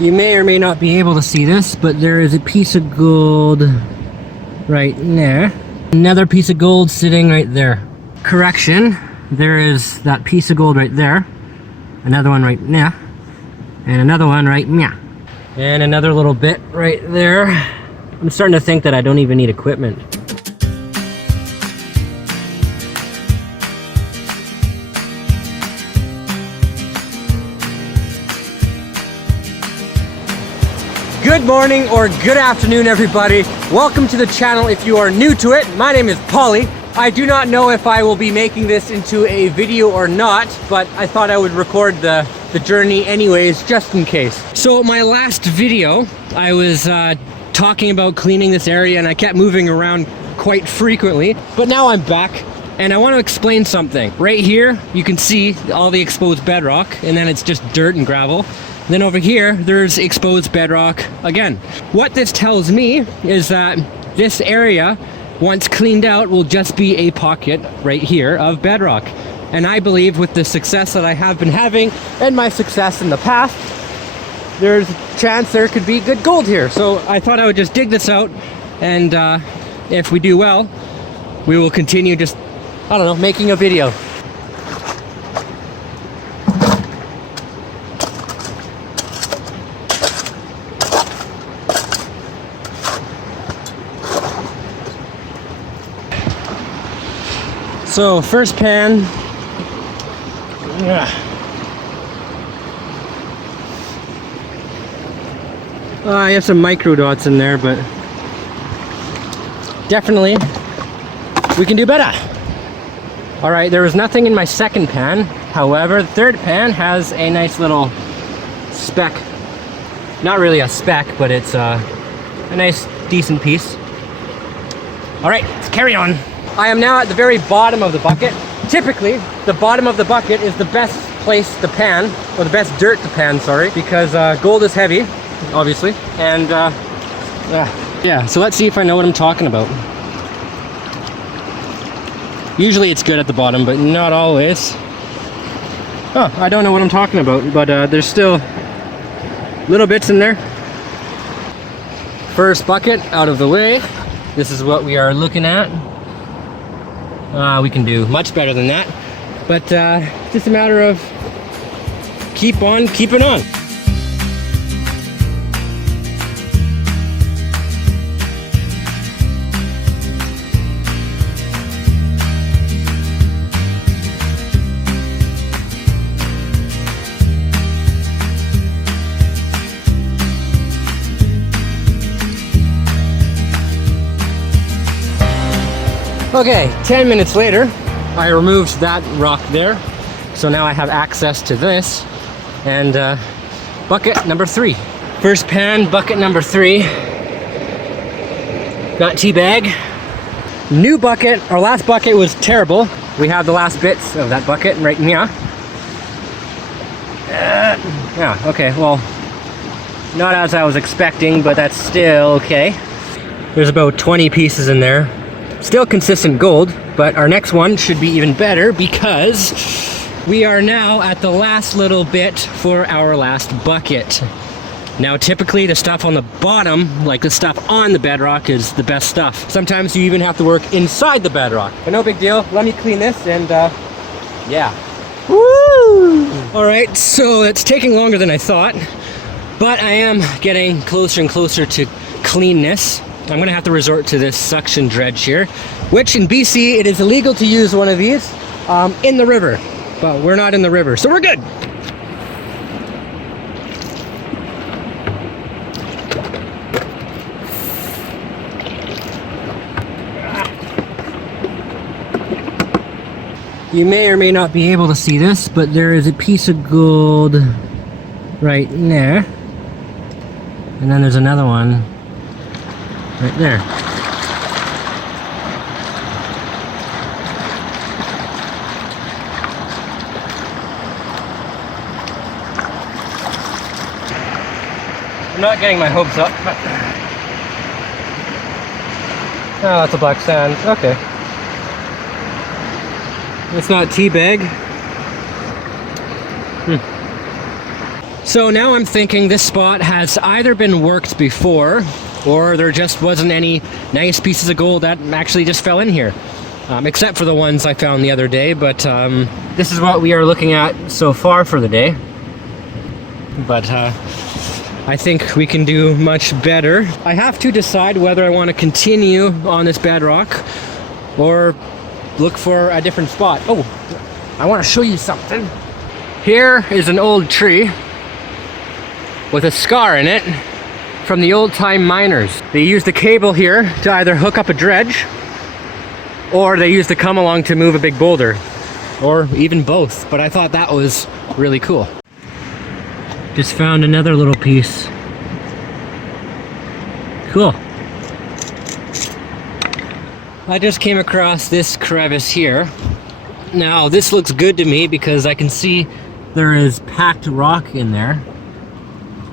You may or may not be able to see this, but there is a piece of gold right there. Another piece of gold sitting right there. Correction, there is that piece of gold right there. Another one right there. And another one right there. And another little bit right there. I'm starting to think that I don't even need equipment. Good morning or good afternoon, everybody. Welcome to the channel if you are new to it. My name is Pauly. I do not know if I will be making this into a video or not, but I thought I would record the journey anyways, just in case. So my last video, I was talking about cleaning this area and I kept moving around quite frequently, but now I'm back and I want to explain something. Right here, you can see all the exposed bedrock, and then it's just dirt and gravel. Then over here, there's exposed bedrock again. What this tells me is that this area, once cleaned out, will just be a pocket right here of bedrock. And I believe with the success that I have been having and my success in the past, there's a chance there could be good gold here. So I thought I would just dig this out, and if we do well, we will continue just, I don't know, making a video. So first pan, I have some micro dots in there, but definitely we can do better. All right, there was nothing in my second pan. However, the third pan has a nice little speck. Not really a speck, but it's a nice, decent piece. All right, let's carry on. I am now at the very bottom of the bucket. Typically, the bottom of the bucket is the best place to pan, or the best dirt to pan, sorry, because gold is heavy, obviously. And yeah, so let's see if I know what I'm talking about. Usually it's good at the bottom, but not always. Oh, I don't know what I'm talking about, but there's still little bits in there. First bucket out of the way. This is what we are looking at. We can do much better than that, but just a matter of keep on keeping on. Okay, 10 minutes later, I removed that rock there. So now I have access to this. And bucket number 3. First pan, bucket number 3. Got tea bag. New bucket, our last bucket was terrible. We have the last bits of that bucket right here. Yeah, okay, well, not as I was expecting, but that's still okay. There's about 20 pieces in there. Still consistent gold, but our next one should be even better because we are now at the last little bit for our last bucket. Now typically the stuff on the bottom, like the stuff on the bedrock, is the best stuff. Sometimes you even have to work inside the bedrock, but no big deal. Let me clean this and yeah. Woo! All right, so it's taking longer than I thought, but I am getting closer and closer to cleanness. I'm gonna have to resort to this suction dredge here, which in BC, it is illegal to use one of these in the river, but we're not in the river, so we're good. You may or may not be able to see this, but there is a piece of gold right there, and then there's another one right there. I'm not getting my hopes up, but... Oh, that's a black sand. Okay. It's not tea bag. So now I'm thinking this spot has either been worked before, or there just wasn't any nice pieces of gold that actually just fell in here. Except for the ones I found the other day, but this is what we are looking at so far for the day. But I think we can do much better. I have to decide whether I want to continue on this bedrock or look for a different spot. Oh, I want to show you something. Here is an old tree with a scar in it from the old-time miners. They used a cable here to either hook up a dredge, or they used to come along to move a big boulder, or even both. But I thought that was really cool. Just found another little piece. Cool. I just came across this crevice here. Now this looks good to me because I can see there is packed rock in there.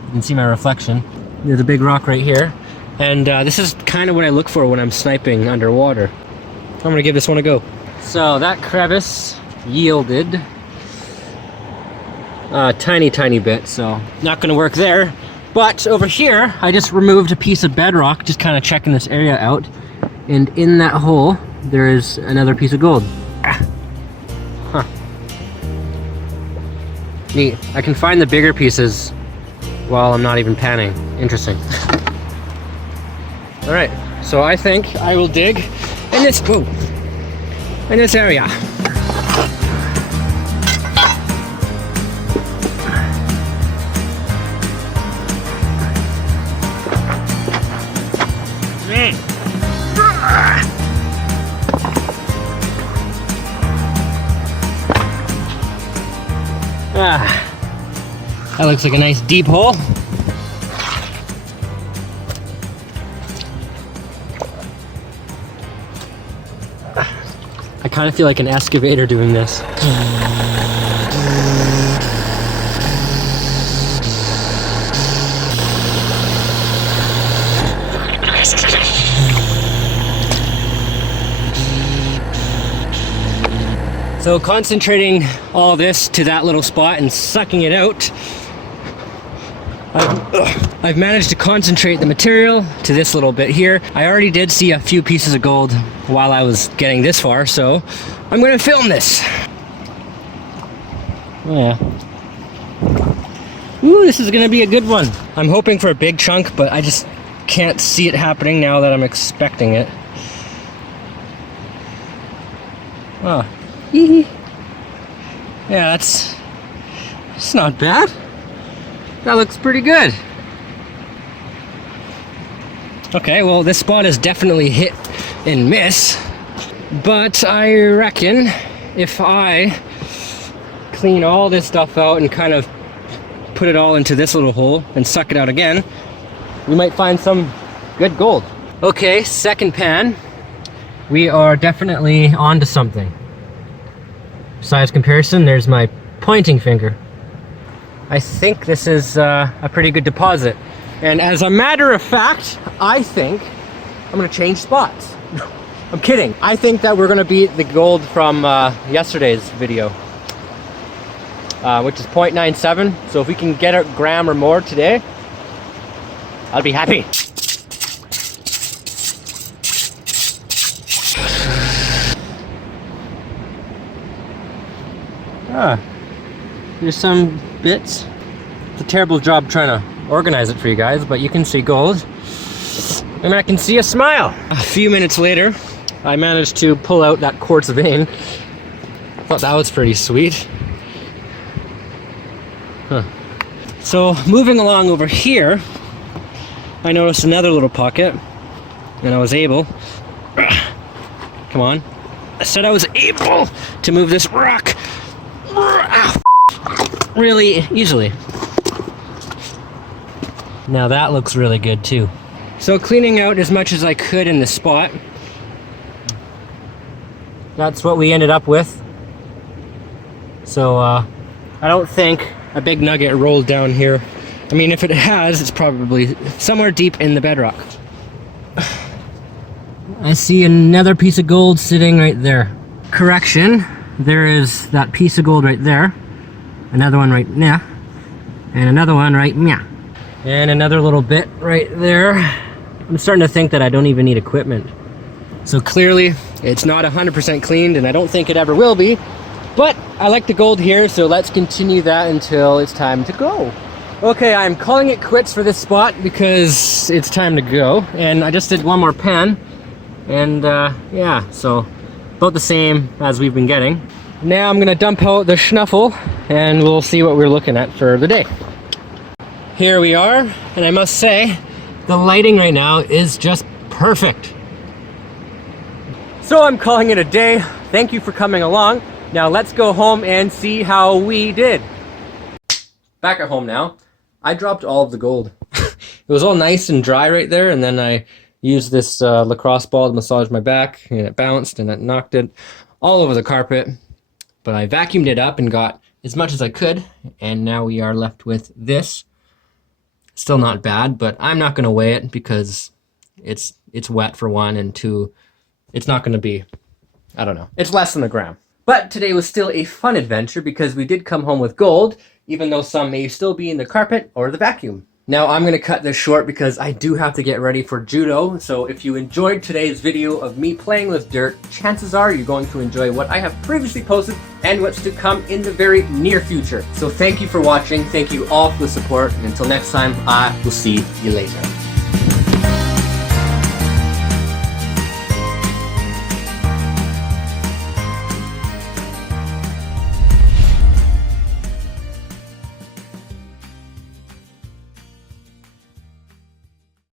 You can see my reflection. There's a big rock right here. And this is kind of what I look for when I'm sniping underwater. I'm gonna give this one a go. So that crevice yielded a tiny bit, so not gonna work there. But over here, I just removed a piece of bedrock, just kind of checking this area out. And in that hole, there is another piece of gold. Huh. Neat. I can find the bigger pieces while I'm not even panning. Interesting. All right, so I think I will dig in this area. That looks like a nice deep hole. I kind of feel like an excavator doing this. So concentrating all this to that little spot and sucking it out, I've managed to concentrate the material to this little bit here. I already did see a few pieces of gold while I was getting this far, so I'm gonna film this. Yeah. Ooh, this is gonna be a good one. I'm hoping for a big chunk, but I just can't see it happening now that I'm expecting it. Oh. Yeah, it's not bad. That looks pretty good. Okay, well, this spot is definitely hit and miss, but I reckon if I clean all this stuff out and kind of put it all into this little hole and suck it out again, we might find some good gold. Okay, second pan. We are definitely onto something. Size comparison, there's my pointing finger. I think this is a pretty good deposit. And as a matter of fact, I think I'm gonna change spots. I'm kidding. I think that we're gonna beat the gold from yesterday's video, which is 0.97. So if we can get a gram or more today, I'll be happy. Here's some bits. It's a terrible job trying to organize it for you guys, but you can see gold. And I can see a smile. A few minutes later, I managed to pull out that quartz vein. Thought that was pretty sweet. Huh. So moving along over here, I noticed another little pocket, and I was able, come on, I said I was able to move this rock really easily. Now that looks really good too. So cleaning out as much as I could in the spot, that's what we ended up with. So I don't think a big nugget rolled down here. I mean, if it has, it's probably somewhere deep in the bedrock. I see another piece of gold sitting right there. Correction, there is that piece of gold right there. Another one right now. And another one right, yeah. And another little bit right there. I'm starting to think that I don't even need equipment. So clearly it's not 100% cleaned, and I don't think it ever will be, but I like the gold here, so let's continue that until it's time to go. Okay, I'm calling it quits for this spot because it's time to go, and I just did one more pan, and yeah, so about the same as we've been getting. Now I'm gonna dump out the schnuffle, and we'll see what we're looking at for the day. Here we are, and I must say, the lighting right now is just perfect. So I'm calling it a day. Thank you for coming along. Now let's go home and see how we did. Back at home now. I dropped all of the gold. It was all nice and dry right there, and then I used this lacrosse ball to massage my back, and it bounced and it knocked it all over the carpet. But I vacuumed it up and got as much as I could, and now we are left with this. Still not bad, but I'm not going to weigh it because it's wet for one, and two, it's not going to be, I don't know, it's less than a gram. But today was still a fun adventure because we did come home with gold, even though some may still be in the carpet or the vacuum. Now I'm going to cut this short because I do have to get ready for judo. So if you enjoyed today's video of me playing with dirt, chances are you're going to enjoy what I have previously posted and what's to come in the very near future. So thank you for watching. Thank you all for the support. And until next time, I will see you later.